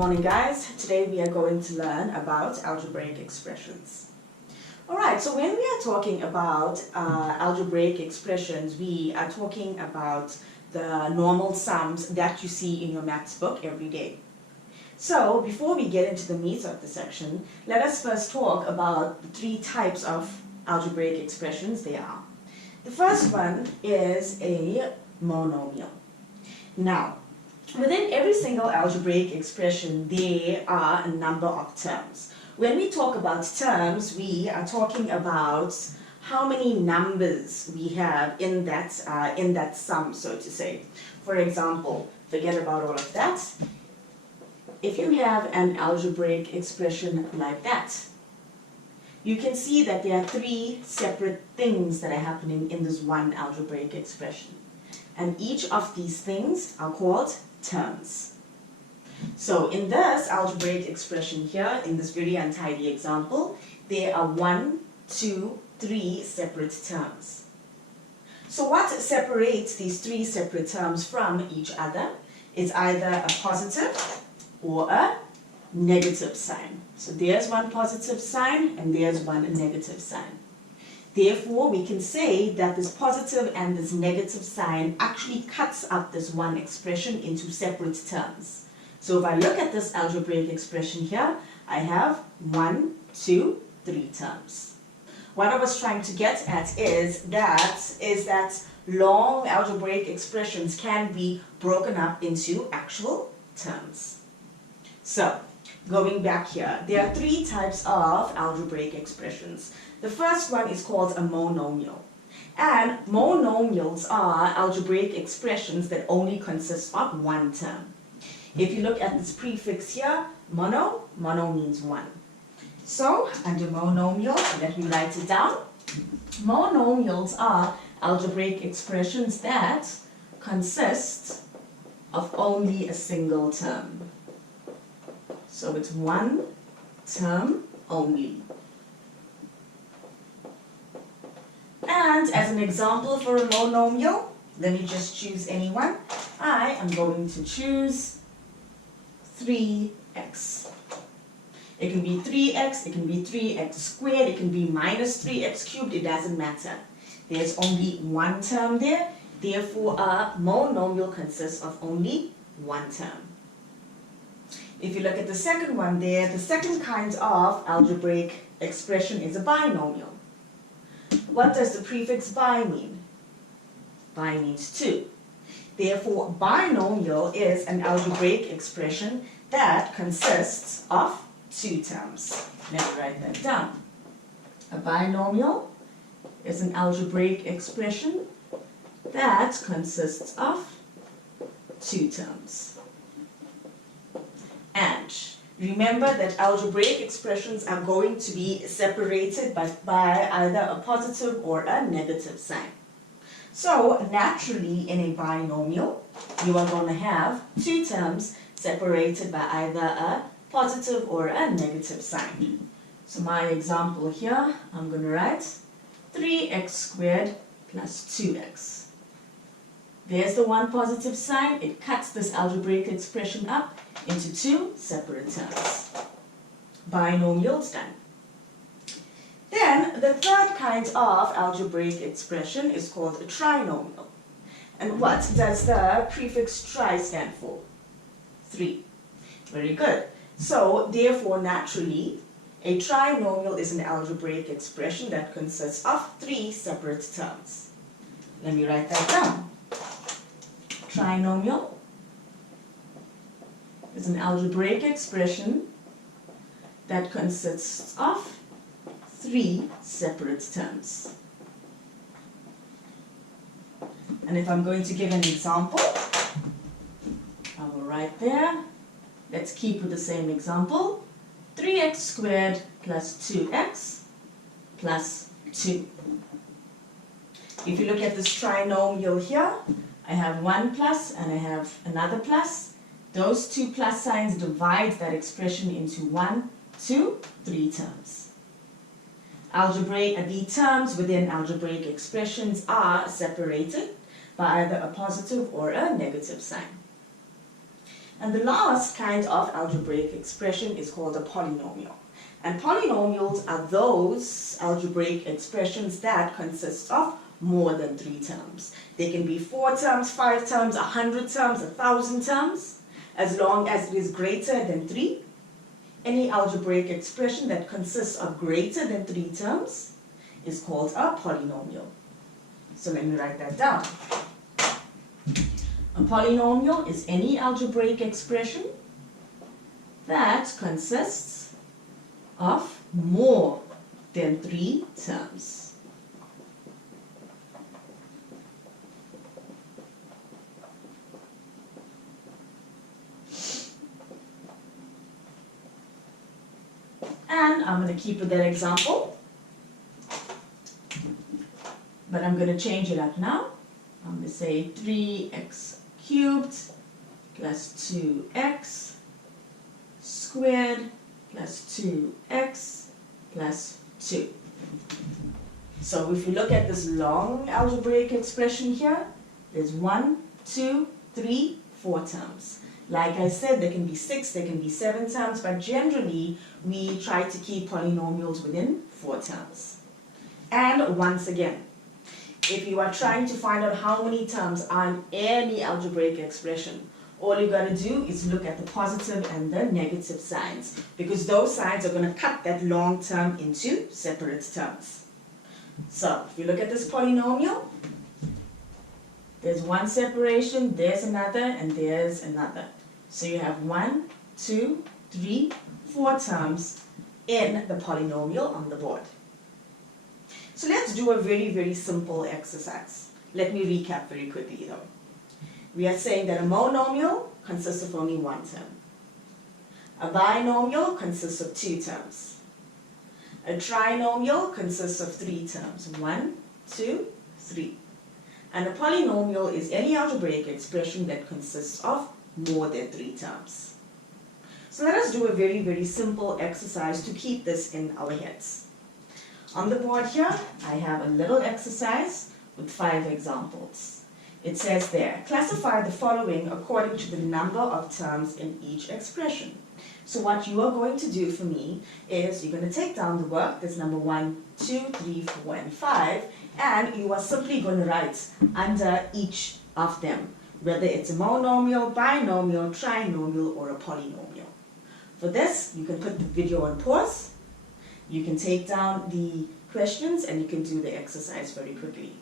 morning, guys. Today we are going to learn about algebraic expressions. Alright, so when we are talking about algebraic expressions, we are talking about the normal sums that you see in your maths book every day. So before we get into the meat of the section, let us first talk about the three types of algebraic expressions there are. The first one is a monomial. Now, within every single algebraic expression, there are a number of terms. When we talk about terms, we are talking about how many numbers we have in that sum, so to say. For example, forget about all of that. If you have an algebraic expression like that, you can see that there are three separate things that are happening in this one algebraic expression. And each of these things are called terms. So in this algebraic expression here, in this very untidy example, there are 1, 2, 3 separate terms. So what separates these three separate terms from each other is either a positive or a negative sign. So there's one positive sign and there's one negative sign. Therefore, we can say that this positive and this negative sign actually cuts up this one expression into separate terms. So if I look at this algebraic expression here, I have 1, 2, 3 terms. What I was trying to get at is that long algebraic expressions can be broken up into actual terms. So, going back here, there are three types of algebraic expressions. The first one is called a monomial. And monomials are algebraic expressions that only consist of one term. If you look at this prefix here, mono means one. So, under monomial, let me write it down. Monomials are algebraic expressions that consist of only a single term. So it's one term only. And as an example for a monomial, let me just choose any one. I am going to choose 3x. It can be 3x, it can be 3x squared, it can be minus 3x cubed, it doesn't matter. There's only one term there, therefore a monomial consists of only one term. If you look at the second one there, the second kind of algebraic expression is a binomial. What does the prefix bi mean? Bi means two. Therefore, binomial is an algebraic expression that consists of two terms. Let me write that down. A binomial is an algebraic expression that consists of two terms. And remember that algebraic expressions are going to be separated by either a positive or a negative sign. So naturally in a binomial, you are going to have two terms separated by either a positive or a negative sign. So my example here, I'm going to write 3x squared plus 2x. There's the one positive sign. It cuts this algebraic expression up into two separate terms. Binomials done. Then the third kind of algebraic expression is called a trinomial. And what does the prefix tri stand for? 3. Very good. So therefore naturally a trinomial is an algebraic expression that consists of three separate terms. Let me write that down. Trinomial is an algebraic expression that consists of three separate terms. And if I'm going to give an example, I will write there. Let's keep with the same example. 3x squared plus 2x plus 2. If you look at this trinomial here, I have one plus and I have another plus. Those two plus signs divide that expression into 1, 2, 3 terms. The terms within algebraic expressions are separated by either a positive or a negative sign. And the last kind of algebraic expression is called a polynomial. And polynomials are those algebraic expressions that consist of more than 3 terms. They can be 4 terms, 5 terms, 100 terms, 1,000 terms, as long as it is greater than 3. Any algebraic expression that consists of greater than 3 terms is called a polynomial. So let me write that down. A polynomial is any algebraic expression that consists of more than 3 terms. And I'm going to keep with that example, but I'm going to change it up now. I'm going to say 3x cubed plus 2x squared plus 2x plus 2. So if you look at this long algebraic expression here, there's 1, 2, 3, 4 terms. Like I said, there can be 6, there can be 7 terms, but generally we try to keep polynomials within 4 terms. And once again, if you are trying to find out how many terms are in any algebraic expression, all you got to do is look at the positive and the negative signs, because those signs are going to cut that long term into separate terms. So if you look at this polynomial, there's one separation, there's another, and there's another. So you have 1, 2, 3, 4 terms in the polynomial on the board. So let's do a very, very simple exercise. Let me recap very quickly though. We are saying that a monomial consists of only 1 term. A binomial consists of 2 terms. A trinomial consists of 3 terms. 1, 2, 3. And a polynomial is any algebraic expression that consists of more than 3 terms. So let us do a very, very simple exercise to keep this in our heads. On the board here, I have a little exercise with 5 examples. It says there, classify the following according to the number of terms in each expression. So what you are going to do for me is you're going to take down the work. There's number 1, 2, 3, 4, and 5. And you are simply going to write under each of them, whether it's a monomial, binomial, trinomial, or a polynomial. For this, you can put the video on pause. You can take down the questions and you can do the exercise very quickly.